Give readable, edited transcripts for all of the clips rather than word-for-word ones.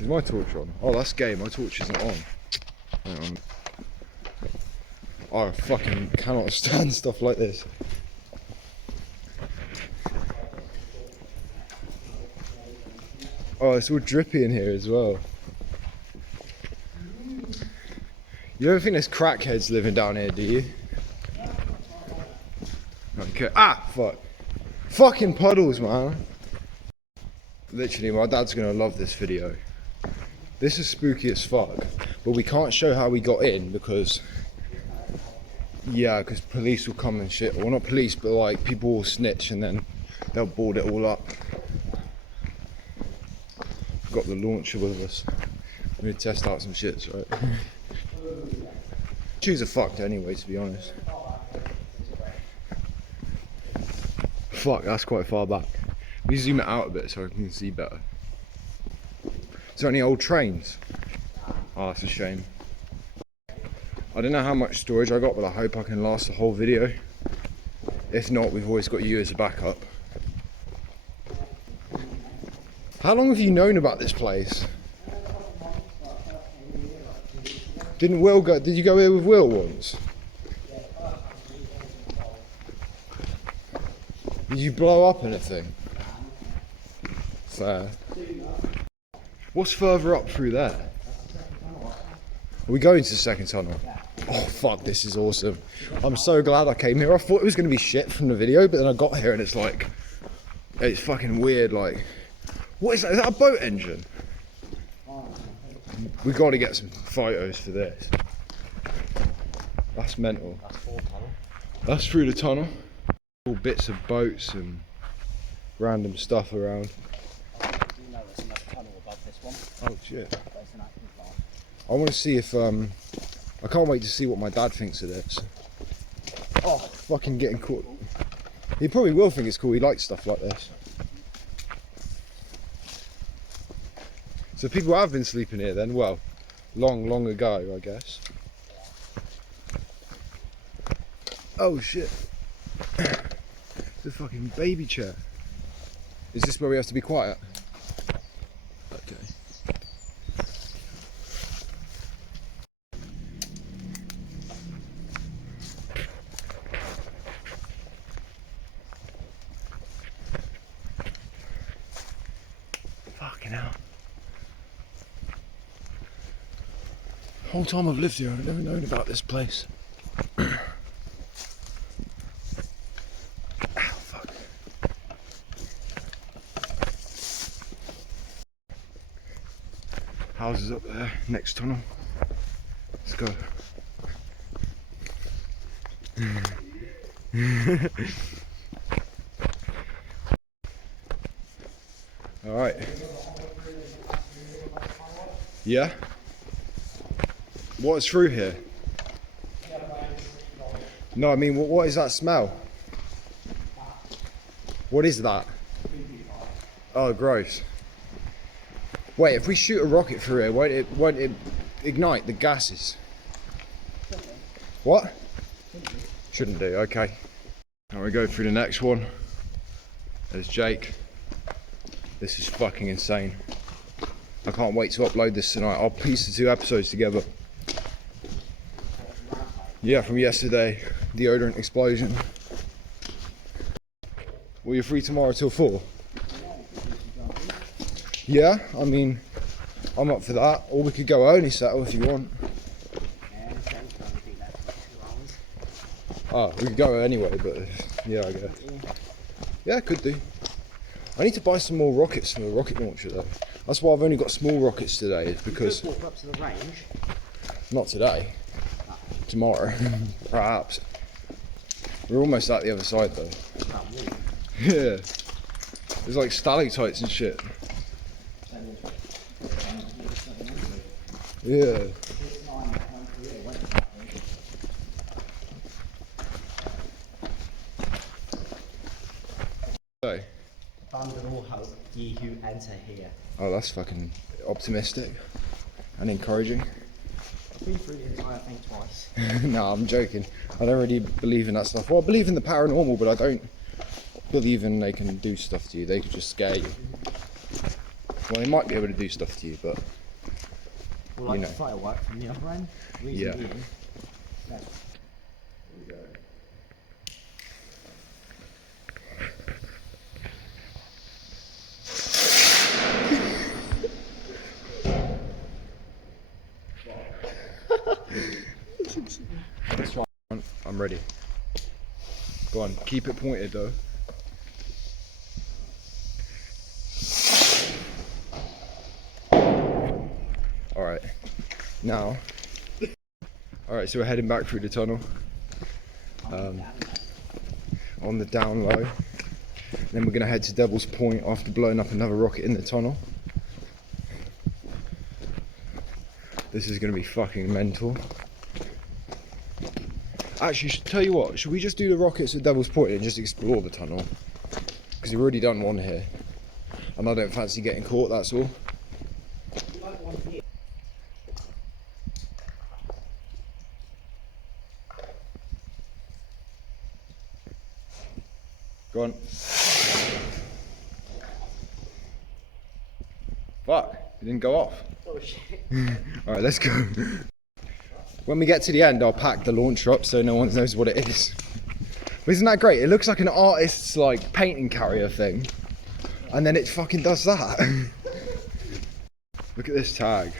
Is my torch on? Oh, that's gay. My torch isn't on. Hang on. Oh, I fucking cannot stand stuff like this. Oh, it's all drippy in here as well. You don't think there's crackheads living down here, do you? Okay. Ah, fuck. Fucking puddles, man. Literally, my dad's gonna love this video. This is spooky as fuck, but we can't show how we got in because, yeah, because police will come and shit. Well, not police, but like people will snitch and then they'll board it all up. Got the launcher with us. We need to test out some shits, right? Shoes are fucked anyway, to be honest. Fuck, that's quite far back. We zoom it out a bit so I can see better. Is there any old trains? Oh, that's a shame. I don't know how much storage I got, but I hope I can last the whole video. If not, we've always got you as a backup. How long have you known about this place? Didn't Will go? Did you go here with Will once? Did you blow up anything? Fair. What's further up through there? Are we going to the second tunnel? Oh fuck, this is awesome. I'm so glad I came here. I thought it was going to be shit from the video, but then I got here and it's like, it's fucking weird. Like, what is that? Is that a boat engine? We got to get some photos for this. That's mental. That's full tunnel. That's through the tunnel. All bits of boats and random stuff around. You know there's another tunnel above this one. Oh shit. There's an active line. I want to see if I can't wait to see what my dad thinks of this. Oh, fucking getting caught. He probably will think it's cool. He likes stuff like this. So people have been sleeping here then? Well, long ago, I guess. Oh shit. It's a fucking baby chair. Is this where we have to be quiet? Okay. Fucking hell. The whole time I've lived here, I've never known about this place. Ow, fuck. Houses up there, next tunnel. Let's go. Alright. Yeah? What's through here? No, I mean, what is that smell? What is that? Oh, gross. Wait, if we shoot a rocket through here, won't it ignite the gases? What? Shouldn't do, okay. Now we go through the next one. There's Jake. This is fucking insane. I can't wait to upload this tonight. I'll piece the 2 episodes together. Yeah, from yesterday, deodorant explosion. Well, you're free tomorrow till 4? Yeah, I mean, I'm up for that. Or we could go early settle if you want. Oh, we could go anyway, but yeah, I guess. Yeah, could do. I need to buy some more rockets from the rocket launcher though. That's why I've only got small rockets today, is because... You could walk up to the range. Not today. Tomorrow, perhaps. We're almost at the other side though. Yeah. There's like stalactites and shit. Yeah. Okay. Abandon all hope, ye who enter here. Oh, that's fucking optimistic and encouraging. I've been through the entire thing twice. No, I'm joking. I don't really believe in that stuff. Well, I believe in the paranormal, but I don't believe in they can do stuff to you. They could just scare you. Well, they might be able to do stuff to you, but Or like You know. firework from the other end. Reason Yeah. being, that let's try. I'm ready. Go on, keep it pointed though. Alright, now. Alright, so we're heading back through the tunnel. On the down low. Then we're gonna head to Devil's Point after blowing up another rocket in the tunnel. This is gonna be fucking mental. Actually, tell you what, should we just do the rockets at Devil's Point and just explore the tunnel? Because we've already done one here. And I don't fancy getting caught, that's all. Go on. Fuck, it didn't go off. Oh shit. Alright, let's go. When we get to the end, I'll pack the launcher up so no one knows what it is. But isn't that great? It looks like an artist's like painting carrier thing. And then it fucking does that. Look at this tag.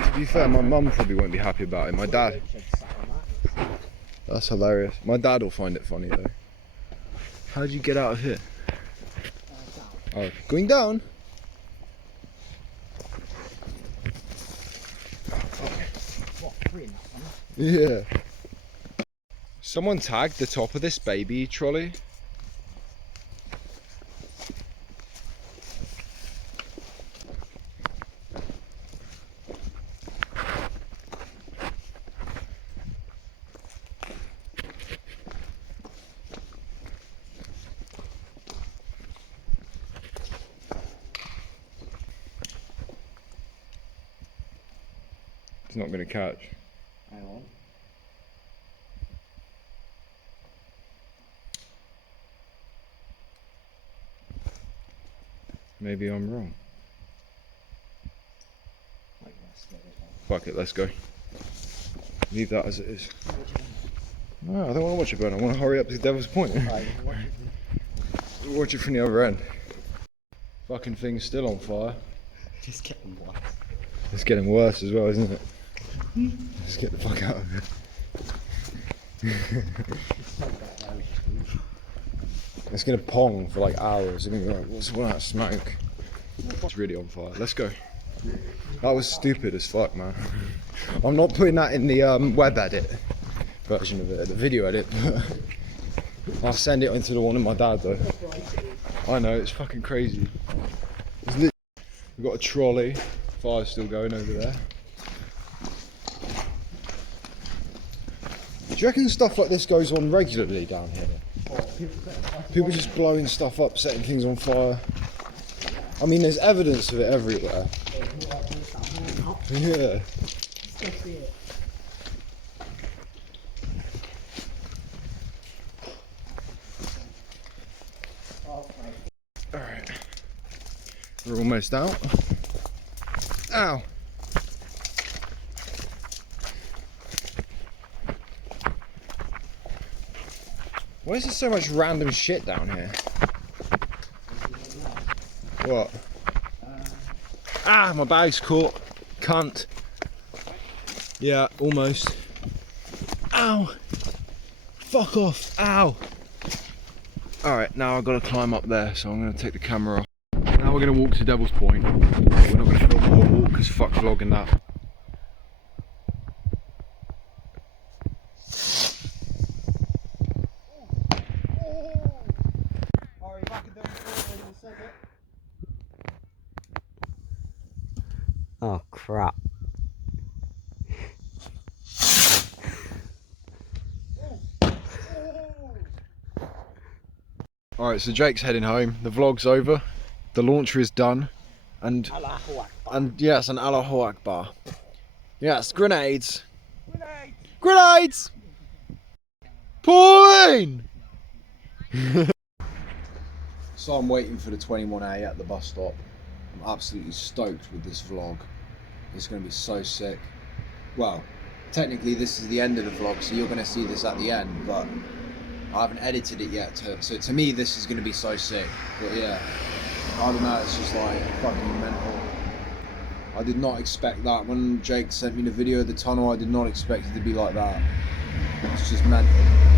To be fair, my mum probably won't be happy about it. My dad. That's hilarious. My dad will find it funny though. How'd you get out of here? Oh, going down? What, 3 in that one? Yeah. Someone tagged the top of this baby trolley. It's not gonna catch. Hang on. Maybe I'm wrong. Wait, let's get this Fuck it, let's go. Leave that as it is. No, I don't want to watch it burn. I want to hurry up to Devil's Point. one. Right, watch it. Watch it from the other end. Fucking thing's still on fire. Just getting worse. It's getting worse as well, isn't it? Let's get the fuck out of here. It's so bad though. It's gonna pong for like hours. It's gonna be like, what's all that smoke? It's really on fire. Let's go. That was stupid as fuck, man. I'm not putting that in the web edit version of it, the video edit, but I'll send it into the one of my dad though. I know, it's fucking crazy. We've got a trolley. Fire's still going over there. Do you reckon stuff like this goes on regularly down here? People just blowing stuff up, setting things on fire. I mean, there's evidence of it everywhere. Yeah. Alright. We're almost out. Ow! Why is there so much random shit down here? What? Ah, my bag's caught. Cunt. Yeah, almost. Ow! Fuck off. Ow! Alright, now I've got to climb up there, so I'm going to take the camera off. Now we're going to walk to Devil's Point. We're not going to film the whole walk because fuck vlogging that. Oh crap. Alright, so Jake's heading home. The vlog's over. The launcher is done. And yes, an Allahu Akbar. Yes, grenades. Grenades! Pauline! So I'm waiting for the 21A at the bus stop. I'm absolutely stoked with this vlog. It's going to be so sick. Well, technically this is the end of the vlog, so you're going to see this at the end, but I haven't edited it yet, so to me this is going to be so sick. But yeah, I don't know, it's just like fucking mental. I did not expect that. When Jake sent me the video of the tunnel, I did not expect it to be like that. It's just mental.